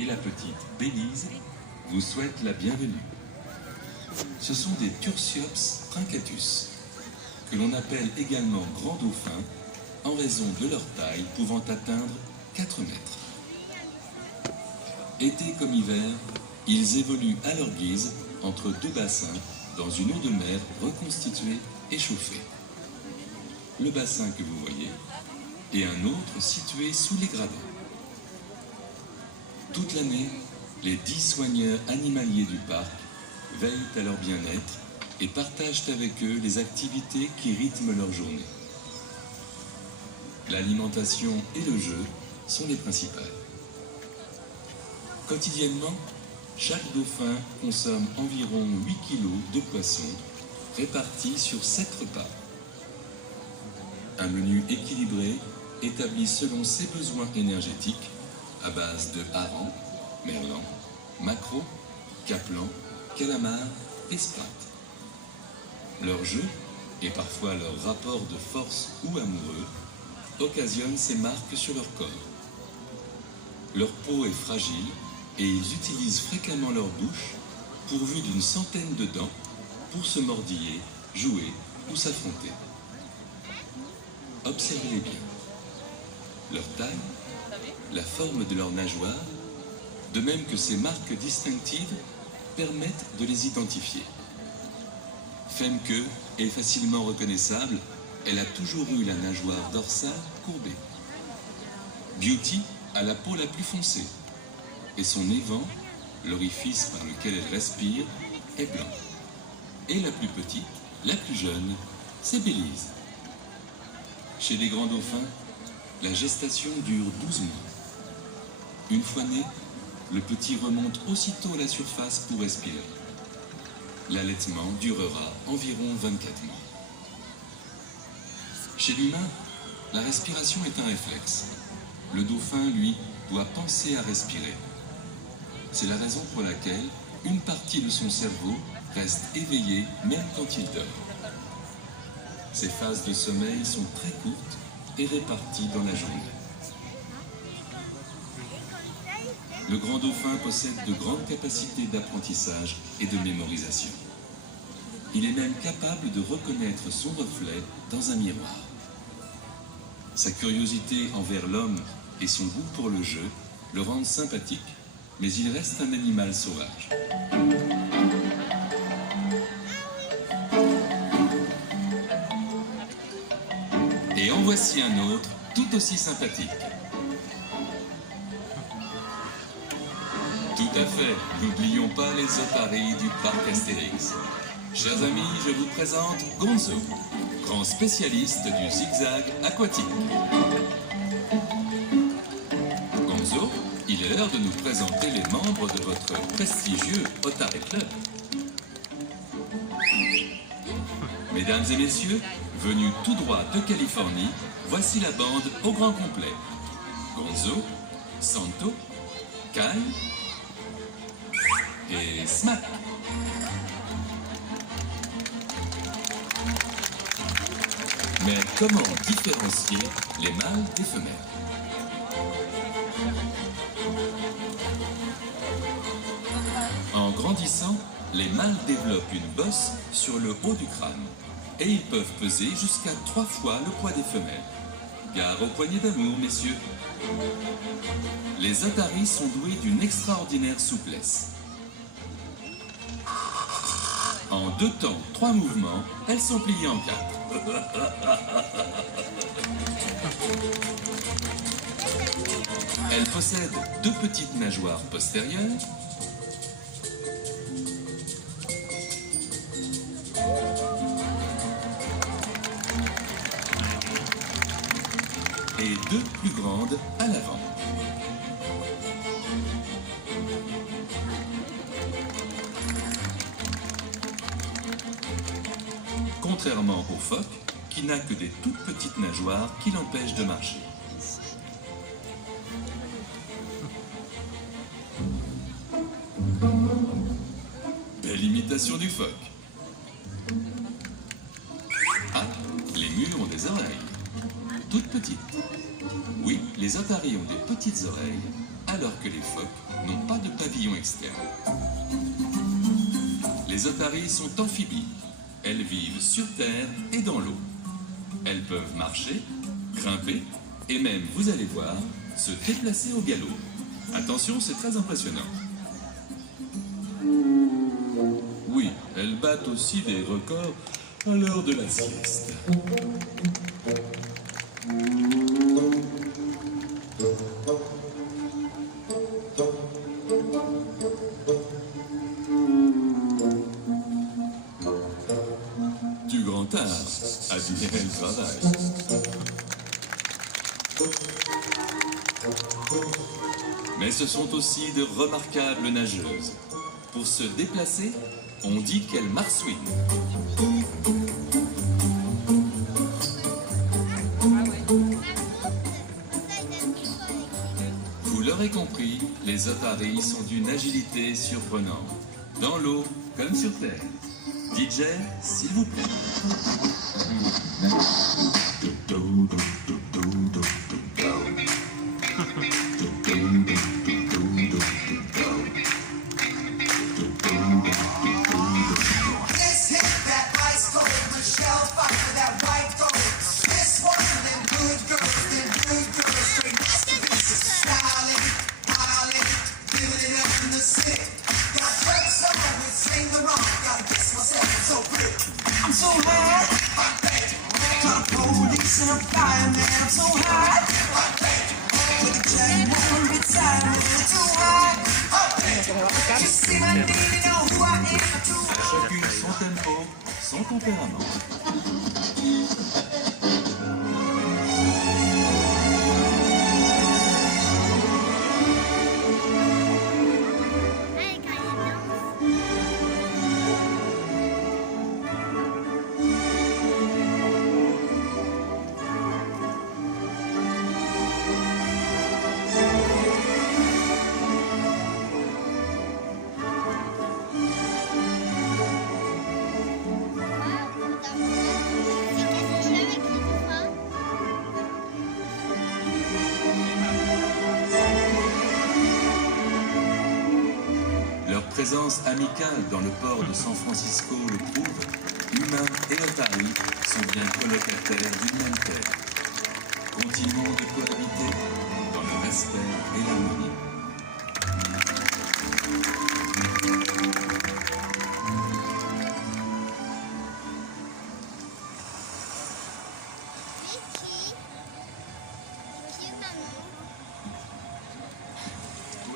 et la petite Bélise vous souhaitent la bienvenue. Ce sont des Tursiops truncatus, que l'on appelle également grands dauphins en raison de leur taille pouvant atteindre 4 mètres. Été comme hiver, ils évoluent à leur guise entre deux bassins dans une eau de mer reconstituée et chauffée. Le bassin que vous voyez et un autre situé sous les gradins. Toute l'année, les 10 soigneurs animaliers du parc veillent à leur bien-être et partagent avec eux les activités qui rythment leur journée. L'alimentation et le jeu sont les principales. Quotidiennement, chaque dauphin consomme environ 8 kg de poissons répartis sur 7 repas. Un menu équilibré établi selon ses besoins énergétiques à base de harengs, merlans, maquereaux, capelans, calamars et sprates. Leur jeu, et parfois leur rapport de force ou amoureux, occasionnent ces marques sur leur corps. Leur peau est fragile et ils utilisent fréquemment leur bouche, pourvue d'une centaine de dents, pour se mordiller, jouer ou s'affronter. Observez-les bien. Leur taille, la forme de leur nageoire, de même que ces marques distinctives, permettent de les identifier. Femke est facilement reconnaissable, elle a toujours eu la nageoire dorsale courbée. Beauty a la peau la plus foncée, et son évent, l'orifice par lequel elle respire, est blanc. Et la plus petite, la plus jeune, c'est Bélise. Chez les grands dauphins, la gestation dure 12 mois. Une fois né, le petit remonte aussitôt à la surface pour respirer. L'allaitement durera environ 24 mois. Chez l'humain, la respiration est un réflexe. Le dauphin, lui, doit penser à respirer. C'est la raison pour laquelle une partie de son cerveau reste éveillée même quand il dort. Ces phases de sommeil sont très courtes et réparties dans la journée. Le grand dauphin possède de grandes capacités d'apprentissage et de mémorisation. Il est même capable de reconnaître son reflet dans un miroir. Sa curiosité envers l'homme et son goût pour le jeu le rendent sympathique, mais il reste un animal sauvage. Et en voici un autre, tout aussi sympathique. Tout à fait, n'oublions pas les otaries du parc Astérix. Chers amis, je vous présente Gonzo, grand spécialiste du zigzag aquatique. Gonzo, il est l'heure de nous présenter les membres de votre prestigieux Otaré Club. Mesdames et messieurs, venus tout droit de Californie, voici la bande au grand complet. Gonzo, Santo, Kai et Smack. Mais comment différencier les mâles des femelles? En grandissant, les mâles développent une bosse sur le haut du crâne et ils peuvent peser jusqu'à 3 fois le poids des femelles. Gare aux poignées d'amour, messieurs. Les otaries sont doués d'une extraordinaire souplesse. En 2 temps, 3 mouvements, elles sont pliées en 4. Elles possèdent 2 petites nageoires postérieures et 2 plus grandes à l'avant. Contrairement au phoque, qui n'a que des toutes petites nageoires qui l'empêchent de marcher. Belle imitation du phoque. Ah, les murs ont des oreilles. Toutes petites. Oui, les otaries ont des petites oreilles, alors que les phoques n'ont pas de pavillon externe. Les otaries sont amphibies. Elles vivent sur terre et dans l'eau. Elles peuvent marcher, grimper et même, vous allez voir, se déplacer au galop. Attention, c'est très impressionnant. Oui, elles battent aussi des records à l'heure de la sieste. Du grand art, admirez le travail. Mais ce sont aussi de remarquables nageuses. Pour se déplacer, on dit qu'elles marsouinent. Vous l'aurez compris, les otaries sont d'une agilité surprenante. Dans l'eau comme sur terre. DJ, s'il vous plaît. I'm so high, got a police and a fireman. I'm so high, with a giant woman beside me. I'm so high, just see my name, you know who I am. I'm too high. Chacune son tempo, son tempérament. Leur présence amicale dans le port de San Francisco le prouve, humains et otaries sont bien colocataires d'une même terre. Continuons de cohabiter dans le respect et l'harmonie.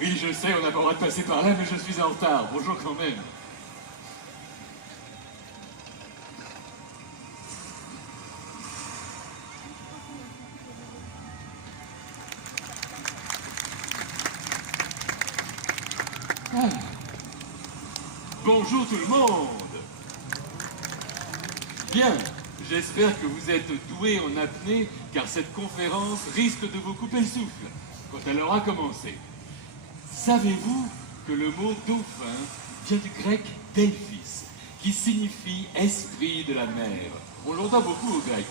Oui, je sais, on n'a pas le droit de passer par là, mais je suis en retard. Bonjour quand même. Ah. Bonjour tout le monde. Bien, j'espère que vous êtes doués en apnée, car cette conférence risque de vous couper le souffle quand elle aura commencé. Savez-vous que le mot dauphin vient du grec delphis, qui signifie esprit de la mer? On l'en doit beaucoup aux Grecs.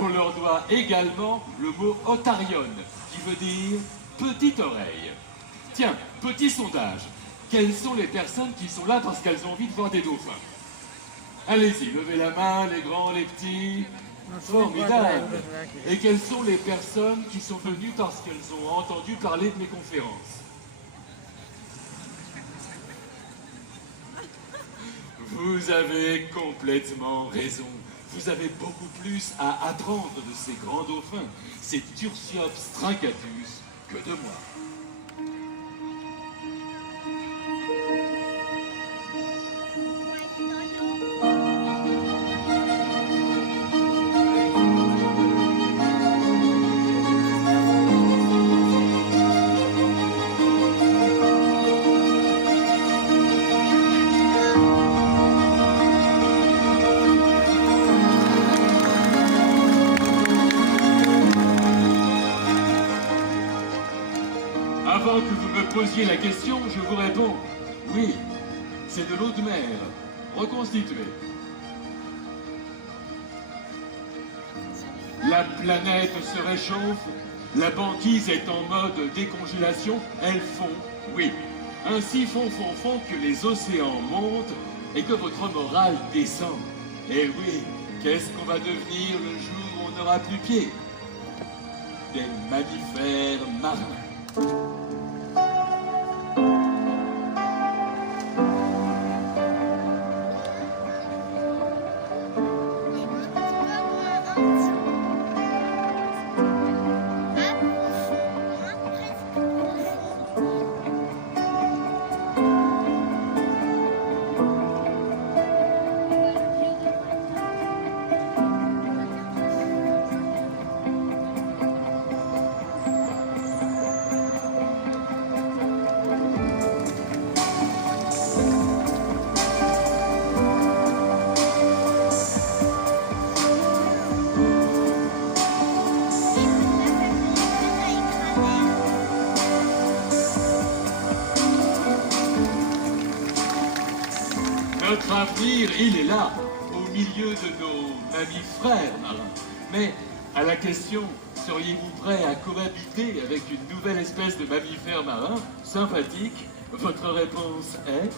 On leur doit également le mot otarion, qui veut dire petite oreille. Tiens, petit sondage. Quelles sont les personnes qui sont là parce qu'elles ont envie de voir des dauphins? Allez-y, levez la main, les grands, les petits. Formidable. Et quelles sont les personnes qui sont venues parce qu'elles ont entendu parler de mes conférences? Vous avez complètement raison. Vous avez beaucoup plus à apprendre de ces grands dauphins, ces Tursiops truncatus, que de moi. Avant que vous me posiez la question, je vous réponds. Oui, c'est de l'eau de mer, reconstituée. La planète se réchauffe La banquise est en mode décongélation, elles font, oui. Ainsi font que les océans montent et que votre morale descend. Et oui, qu'est-ce qu'on va devenir le jour où on n'aura plus pied? Des mammifères marins. Notre avenir, il est là, au milieu de nos mammifères marins. Mais à la question, seriez-vous prêt à cohabiter avec une nouvelle espèce de mammifère marin, sympathique? Votre réponse est...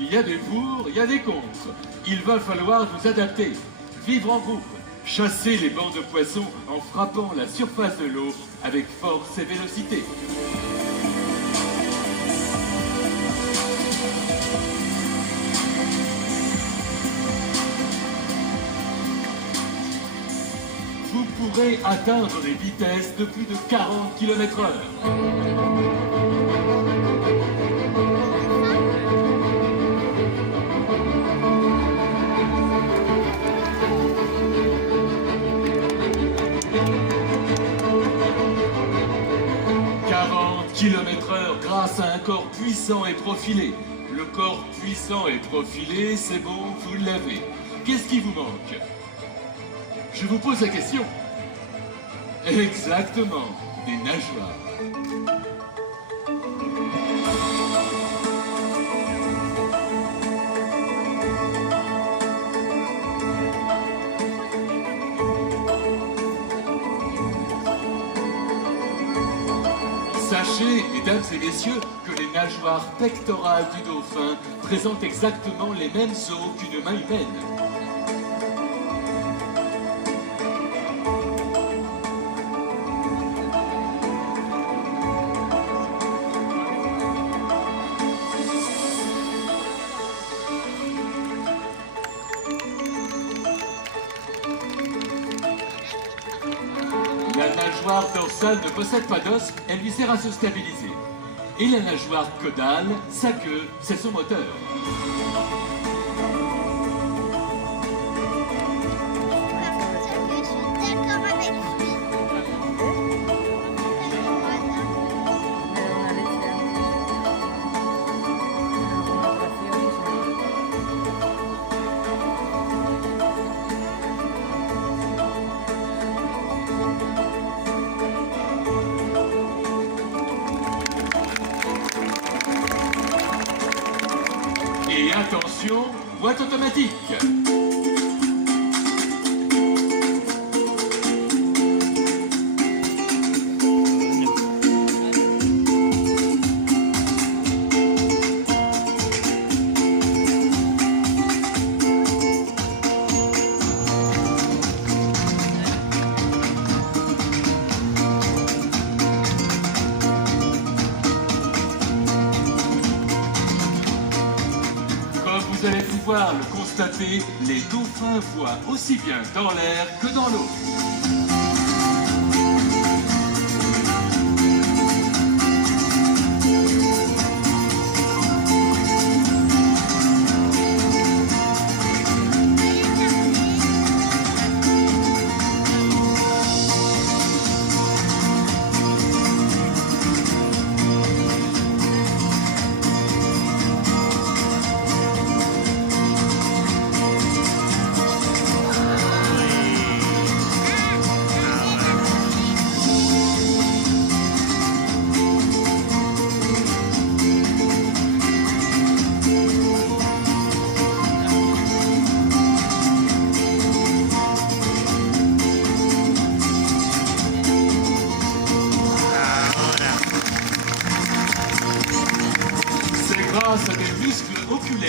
Il y a des pour, il y a des contre. Il va falloir vous adapter, vivre en groupe, chasser les bancs de poissons en frappant la surface de l'eau avec force et vélocité. Vous pourrez atteindre des vitesses de plus de 40 km/h. km/h grâce à un corps puissant et profilé. Le corps puissant et profilé, c'est bon, vous l'avez. Qu'est-ce qui vous manque? Je vous pose la question. Exactement, des nageoires. Sachez, mesdames et messieurs, que les nageoires pectorales du dauphin présentent exactement les mêmes os qu'une main humaine. La nageoire dorsale ne possède pas d'os, elle lui sert à se stabiliser. Et la nageoire caudale, sa queue, c'est son moteur. Et attention, boîte automatique. Vous allez pouvoir le constater, les dauphins voient aussi bien dans l'air que dans l'eau.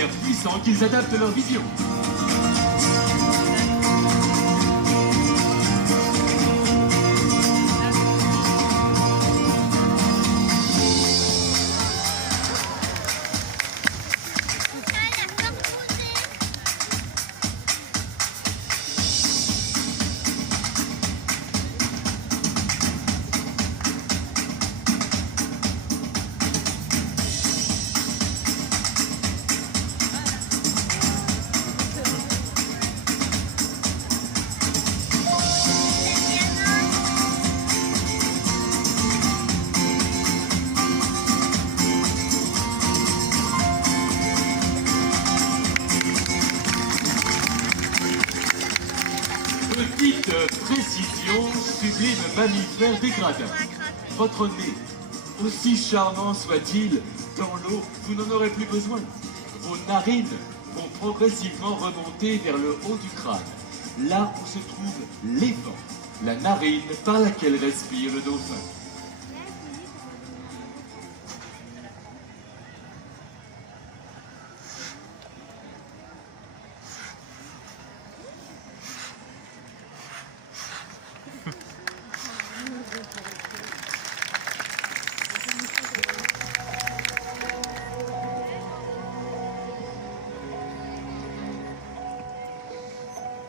tellement puissants qu'ils adaptent leur vision. Petite précision, sublime mammifère dégradant. Votre nez, aussi charmant soit-il, dans l'eau, vous n'en aurez plus besoin. Vos narines vont progressivement remonter vers le haut du crâne, là où se trouve l'évent, la narine par laquelle respire le dauphin.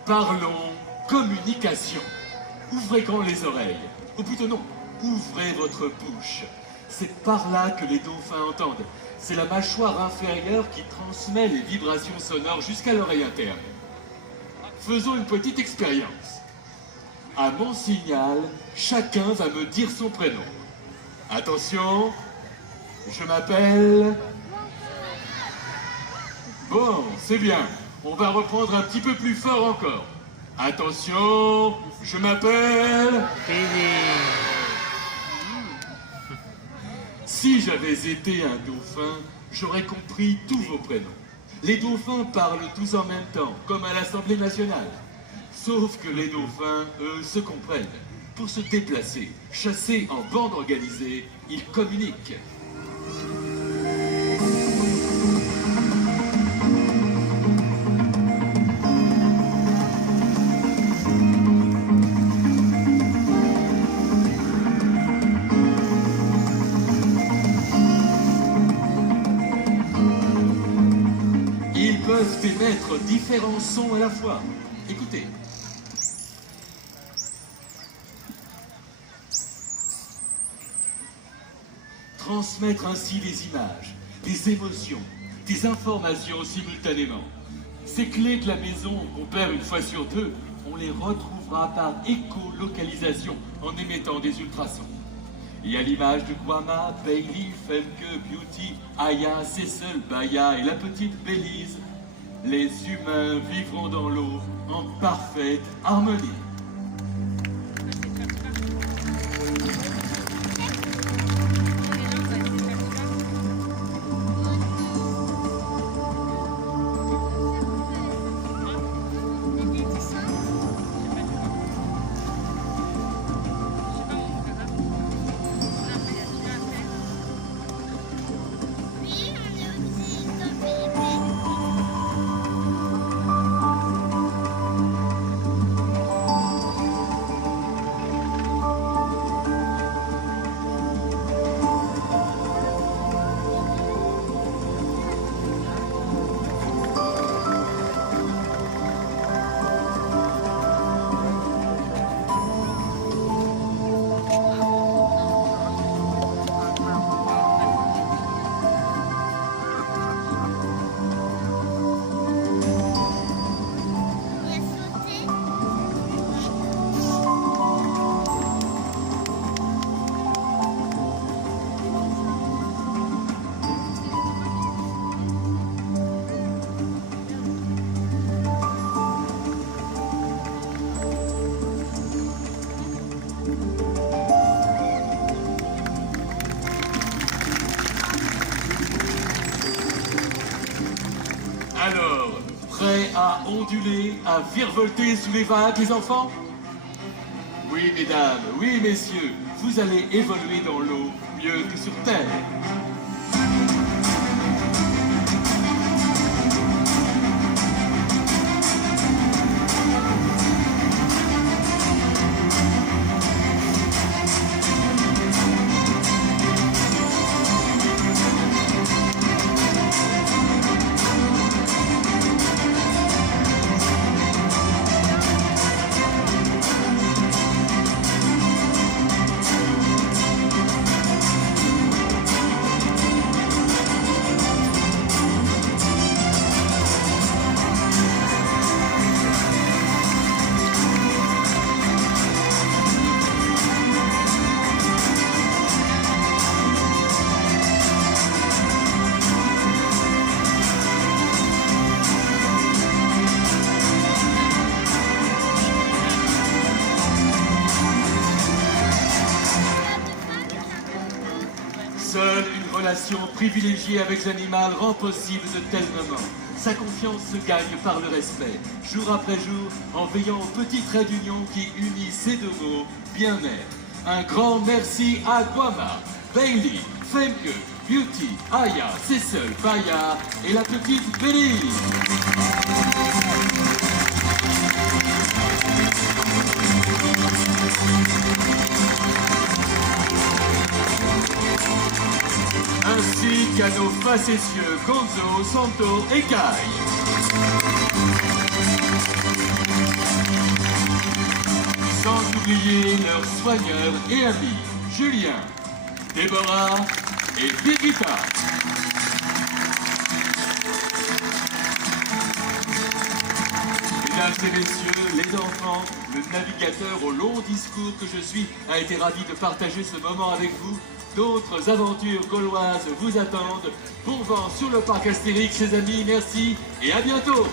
Parlons communication. Ouvrez grand les oreilles. Ou plutôt non, ouvrez votre bouche. C'est par là que les dauphins entendent. C'est la mâchoire inférieure qui transmet les vibrations sonores jusqu'à l'oreille interne. Faisons une petite expérience. À mon signal, chacun va me dire son prénom. Attention, je m'appelle... Bon, c'est bien. On va reprendre un petit peu plus fort encore. Attention, je m'appelle... Si j'avais été un dauphin, j'aurais compris tous vos prénoms. Les dauphins parlent tous en même temps, comme à l'Assemblée nationale. Sauf que les dauphins, eux, se comprennent. Pour se déplacer, chasser en bande organisée, ils communiquent. Ils peuvent émettre différents sons à la fois. Écoutez. Transmettre ainsi des images, des émotions, des informations simultanément. Ces clés de la maison qu'on perd une fois sur deux, on les retrouvera par écolocalisation en émettant des ultrasons. Et à l'image de Guama, Bailey, Femke, Beauty, Aya, Cecil, Baya et la petite Bélise, les humains vivront dans l'eau en parfaite harmonie. Alors, prêts à onduler, à virevolter sous les vagues, les enfants? Oui, mesdames, oui, messieurs, vous allez évoluer dans l'eau mieux que sur terre. relation privilégiée avec l'animal rend possible de tels moments. Sa confiance se gagne par le respect, jour après jour, en veillant au petit trait d'union qui unit ces deux mots, bien-être. Un grand merci à Guama, Bailey, Femke, Beauty, Aya, Cecil, Baya et la petite Bélie. Ainsi qu'à nos facétieux Gonzo, Santo et Kai. Sans oublier leurs soigneurs et amis, Julien, Déborah et Brigitta. Mesdames et messieurs, les enfants, le navigateur au long discours que je suis a été ravi de partager ce moment avec vous. D'autres aventures gauloises vous attendent. Bon vent sur le parc Astérix, les amis, merci et à bientôt.